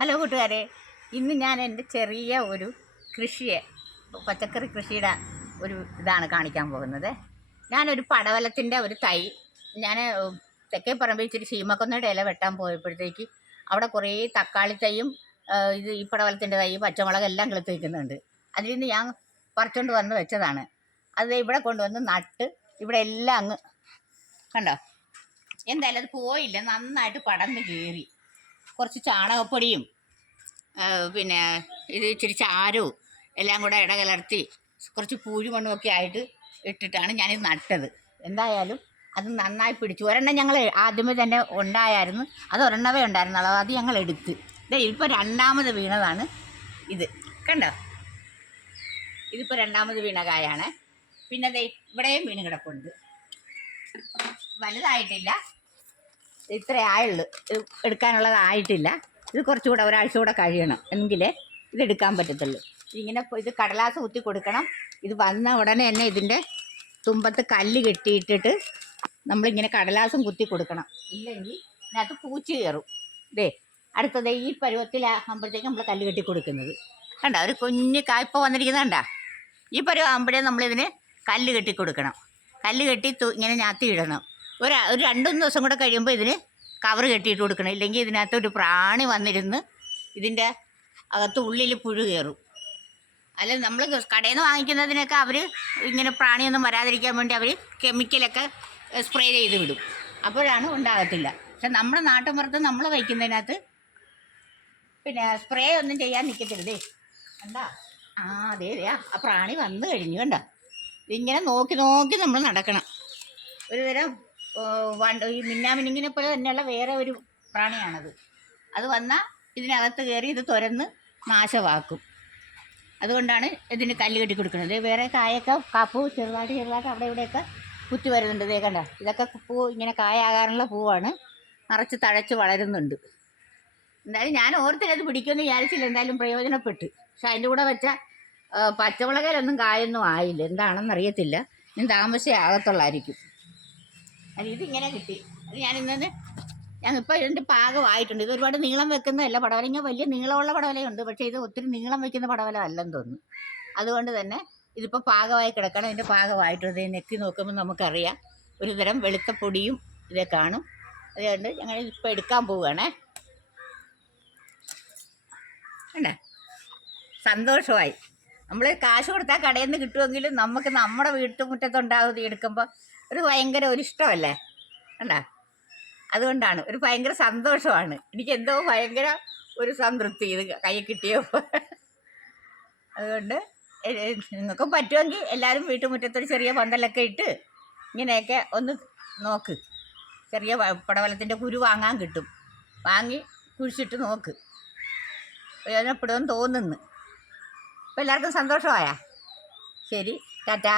Hello കൂട്ടുകാരെ ഇന്ന് ഞാൻ എന്റെ ചെറിയ ഒരു കൃഷിയെ പച്ചക്കറി കൃഷിയുടെ ഒരു ഇതാണ് കാണിക്കാൻ പോകുന്നത്. ഞാനൊരു പടവലത്തിന്റെ ഒരു തൈ ഞാൻ തെക്കേ പറമ്പിൽ ഇച്ചിരി ശീമക്കൊന്നയുടെ ഇല വെട്ടാൻ പോയപ്പോഴത്തേക്ക് അവിടെ കുറേ തക്കാളി തൈയും ഇത് ഈ പടവലത്തിന്റെ തൈ പച്ചമുളക് എല്ലാം കിളുത്ത് വയ്ക്കുന്നുണ്ട് അതിൽ നിന്ന് ഞാൻ പറിച്ചുകൊണ്ട് വന്ന് വെച്ചതാണ്. അത് ഇവിടെ കൊണ്ടുവന്ന് നട്ട് ഇവിടെ എല്ലാം അങ്ങ് കണ്ടോ? എന്തായാലും അത് പോയില്ല നന്നായിട്ട് പടന്ന് കയറി കുറച്ച് ചാണകപ്പൊടിയും പിന്നെ ഇത് ഇച്ചിരി ചാരവും എല്ലാം കൂടെ ഇടകലർത്തി കുറച്ച് പൂഴിമണ്ണുമൊക്കെ ആയിട്ട് ഇട്ടിട്ടാണ് ഞാനിത് നട്ടത്. എന്തായാലും അത് നന്നായി പിടിച്ചു. ഒരെണ്ണം ഞങ്ങൾ ആദ്യമേ തന്നെ ഉണ്ടായിരുന്നു. അത് ഒരെണ്ണവേ ഉണ്ടായിരുന്നുള്ളൂ. അത് ഞങ്ങൾ എടുത്ത്. ഇതേ ഇപ്പോൾ രണ്ടാമത് വീണതാണ് ഇത്. കണ്ടോ? ഇതിപ്പോൾ രണ്ടാമത് വീണ കായാണ്. പിന്നെ ഇവിടെയും വീണ് കിടപ്പുണ്ട്. വലുതായിട്ടില്ല. ഇത്രേ ആയുള്ളൂ. എടുക്കാനുള്ളതായിട്ടില്ല ഇത് കുറച്ചുകൂടെ ഒരാഴ്ച കൂടെ കഴിയണം. എങ്കിലേ ഇത് എടുക്കാൻ പറ്റത്തുള്ളൂ. ഇങ്ങനെ ഇത് കടലാസ് കുത്തി കൊടുക്കണം. ഇത് വന്ന ഉടനെ തന്നെ ഇതിന്റെ തുമ്പത്ത് കല്ല് കെട്ടിയിട്ടിട്ട് നമ്മളിങ്ങനെ കടലാസും കുത്തി കൊടുക്കണം. ഇല്ലെങ്കിൽ ഇതിനകത്ത് പൂച്ച കയറും. ഇതേ അടുത്തത് ഈ പരുവത്തിലാകുമ്പോഴത്തേക്കും നമ്മൾ കല്ല് കെട്ടി കൊടുക്കുന്നത്. കണ്ട? ഒരു കുഞ്ഞ് കായ്പ വന്നിരിക്കുന്നത് കണ്ട? ഈ പരുവാകുമ്പോഴേ നമ്മളിതിന് കല്ല് കെട്ടി കൊടുക്കണം. കല്ല് കെട്ടി ഇങ്ങനെ ഞാത്തി ഇടണം ഒരു ഒരു രണ്ടുമൂന്ന് ദിവസം കൂടെ കഴിയുമ്പോൾ ഇതിന് കവർ കെട്ടിയിട്ട് കൊടുക്കണം. ഇല്ലെങ്കിൽ ഇതിനകത്ത് ഒരു പ്രാണി വന്നിരുന്ന് ഇതിന്റെ അകത്ത് ഉള്ളിൽ പുഴു കയറും. അല്ല നമ്മൾ കടയിൽ നിന്ന് വാങ്ങിക്കുന്നതിനൊക്കെ അവർ ഇങ്ങനെ പ്രാണിയൊന്നും വരാതിരിക്കാൻ വേണ്ടി അവർ കെമിക്കലൊക്കെ സ്പ്രേ ചെയ്ത് വിടും. അപ്പോഴാണ് ഉണ്ടാകത്തില്ല. പക്ഷെ നമ്മുടെ നാട്ടുമ്പുറത്ത് നമ്മൾ വയ്ക്കുന്നതിനകത്ത് പിന്നെ സ്പ്രേ ഒന്നും ചെയ്യാൻ നിൽക്കത്തില്ലേ കണ്ടാ? ആ അതെ അതെ ആ പ്രാണി വന്നു കഴിഞ്ഞു കണ്ടോ? ഇങ്ങനെ നോക്കി നോക്കി നമ്മൾ നടക്കണം. ഒരു തരം വണ്ട് ഈ മിന്നാമിനിങ്ങിനെ പോലെ തന്നെയുള്ള വേറെ ഒരു പ്രാണിയാണത്. അത് വന്നാൽ ഇതിനകത്ത് കയറി ഇത് തുരന്ന് നാശമാക്കും. അതുകൊണ്ടാണ് ഇതിന് കല്ല് കെട്ടി കൊടുക്കുന്നത്. വേറെ കായൊക്കെ കാപ്പു ചെറുതായിട്ട് ചെറുതായിട്ട് അവിടെ ഇവിടെയൊക്കെ കുത്തി വരുന്നുണ്ട്. ഇതേ ഇതൊക്കെ പൂ ഇങ്ങനെ കായാകാനുള്ള പൂവാണ്. നിറച്ച് തഴച്ച് വളരുന്നുണ്ട്. എന്തായാലും ഞാൻ ഓർത്തിനത് പിടിക്കുമെന്ന് വിചാരിച്ചില്ല. എന്തായാലും പ്രയോജനപ്പെട്ടു. പക്ഷെ അതിന്റെ കൂടെ വെച്ച പച്ചമുളകിലൊന്നും കായൊന്നും ആയില്ല. എന്താണെന്ന് അറിയത്തില്ല ഞാൻ താമസമേ ആകത്തുള്ളായിരിക്കും. അത് ഇതിങ്ങനെ കിട്ടി. അത് ഞാൻ ഇന്നത് ഞങ്ങളിപ്പോൾ ഇതിന്റെ പാകമായിട്ടുണ്ട്. ഇത് ഒരുപാട് നീളം വെക്കുന്നതല്ല പടവലങ്ങ വലിയ നീളമുള്ള പടവലയുണ്ട്. പക്ഷേ ഇത് ഒത്തിരി നീളം വെക്കുന്ന പടവല അല്ലെന്ന് തോന്നുന്നു. അതുകൊണ്ട് തന്നെ ഇതിപ്പോൾ പാകമായി കിടക്കണം. ഇതിന്റെ പാകമായിട്ടുണ്ട്. നെക്കി നോക്കുമ്പോൾ നമുക്കറിയാം. ഒരു തരം വെളുത്ത പൊടിയും ഇതേ കാണും. അതുകൊണ്ട് ഞങ്ങൾ ഇപ്പോൾ എടുക്കാൻ പോവുകയാണേ. കണ്ടേ? സന്തോഷമായി. നമ്മൾ കാശ് കൊടുത്താൽ കടയിൽ നിന്ന് കിട്ടുമെങ്കിലും നമുക്ക് നമ്മുടെ വീട്ടുമുറ്റത്തുണ്ടാകുന്നത് എടുക്കുമ്പോൾ ഒരു ഭയങ്കര ഒരു ഇഷ്ടമല്ലേ? കണ്ടാ? അതുകൊണ്ടാണ്. ഒരു ഭയങ്കര സന്തോഷമാണ്. എനിക്ക് എന്തോ ഭയങ്കര ഒരു സംതൃപ്തി ഇത് കൈ കിട്ടിയപ്പോൾ അതുകൊണ്ട് നിങ്ങൾക്കും പറ്റുമെങ്കിൽ എല്ലാവരും വീട്ടുമുറ്റത്തൊരു ചെറിയ പന്തലൊക്കെ ഇട്ട് ഇങ്ങനെയൊക്കെ ഒന്ന് നോക്ക്. ചെറിയ പടവലത്തിന്റെ കുരു വാങ്ങാൻ കിട്ടും. വാങ്ങി കുഴിച്ചിട്ട് നോക്ക്. പ്രയോജനപ്പെടുമെന്ന് തോന്നുന്നു. അപ്പോൾ എല്ലാവർക്കും സന്തോഷമായാ? ശരി ടാറ്റാ.